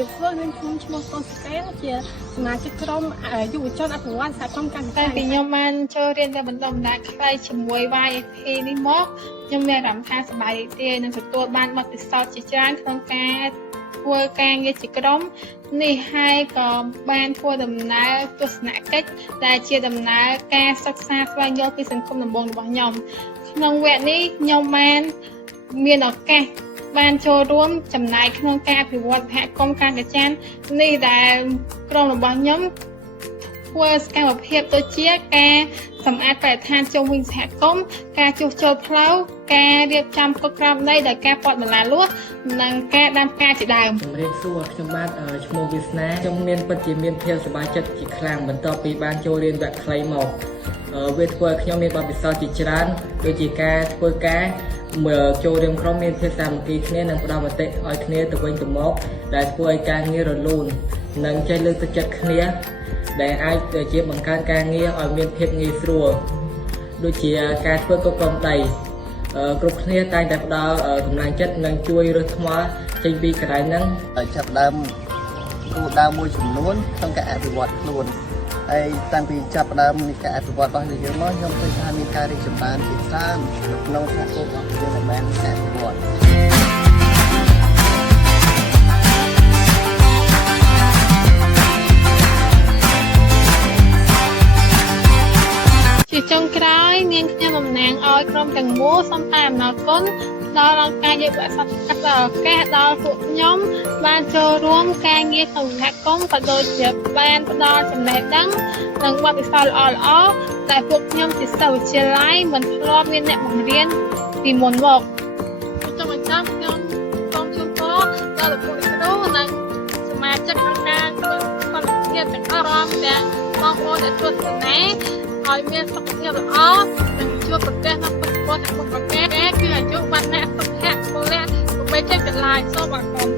nghiệp phương nên không cho con cái là chỉ mà chỉ không dù cho là thủ quan sản trong càng tại vì nhom man cho riêng ra vận động đã khai chỉ mùi vai thì đi móc nhưng mà làm thaสบายดีnên sựตัวbanบริษัทchỉ trang trong ca thua ca nghe chỉ có đóngนี่ให้ก็ban thua đầm náตัวสนาcách là chia đầm ná ca sắc xa và do khi sinh không làm bôngរបស់ខ្ញុំក្នុងវគ្គនេះខ្ញុំបានមានឱកាសបានចូលរួមចំណាយក្នុងការអភិវឌ្ឍសហគមន៍ការកចាននេះដែលក្រុមរបស់ខ្ញុំធ្វើសកម្មភាពដូចជាការសម្អាតបរិស្ថានជុំវិញសហគមន៍ការជួសជុលផ្លូវការរៀបចំកុដក្រោមដីដោយការពាត់បន្លាលួសនិងការដាំផ្កាជាដើម ជំរាបសួរខ្ញុំបាទឈ្មោះវាសនាខ្ញុំមានពិតជាមានភាពសប្បាយចិត្តជាខ្លាំងបន្ទាប់ពីបានចូលរៀនវគ្គខ្លីមកវាធ្វើឲ្យខ្ញុំមានបទពិសោធន៍ជាច្រើនដូចជាការធ្វើការចូលរៀនក្រុមមានភាពសាមគ្គីគ្នានិងផ្ដល់មតិឲ្យគ្នាទៅវិញទៅមកដែលធ្វើឲ្យការងាររលូននិងចេះលើកទឹកចិត្តគ្នាដែលអាចជាបង្កើនការងារឲ្យមានភាពងាយស្រួលដូចជាការធ្វើកុកក្រោមដីគ្រប់គ្នាតែងតែផ្ដល់កម្លាំងចិត្តនិងជួយរើសថ្មចេញពីកន្លែងហ្នឹងចាប់ដើមគោលដៅមួយចំនួនក្នុងការអភិវឌ្ឍខ្លួនហើយតាំងពីចាប់ដើមនៃការអភិវឌ្ឍរបស់យើងមកខ្ញុំឃើញថាមានការរីកចម្រើនជាច្រើនក្នុងសហគមន៍របស់យើងដែលបានការអភិវឌ្ឍ ជាចុងក្រោយនាងខ្ញុំតំណាងឲ្យក្រុមទាំងមូលសូមតែអំណរគុណដល់អង្គការយកបាក់សត្វកាត់ឱកាសដល់ពួកខ្ញុំបានចូលរួមការងារក្នុងសហគមន៍ក៏ដូចជាបានផ្ដល់ចំណេះដឹងនិងបទពិសោធន៍ល្អៗតែពួកខ្ញុំជាសិស្សវិទ្យាល័យមិនធ្លាប់មានអ្នកបង្រៀនពីមុនមកចុងបញ្ចប់ខ្ញុំសូមជូនពរដល់លោកគ្រូនិងសមាជិកអង្គការធ្វើផលិតភាពទាំងអស់ទាំងបងប្អូនដែលធ្វើដំណើរ ឲ្យមានសុខភាពល្អនិងជួបប្រទះនៅពុទ្ធពរទាំងប្រកបគឺអាយុវណ្ណៈសុខៈពលៈដើម្បីចេញកន្លែងសូមអរគុណ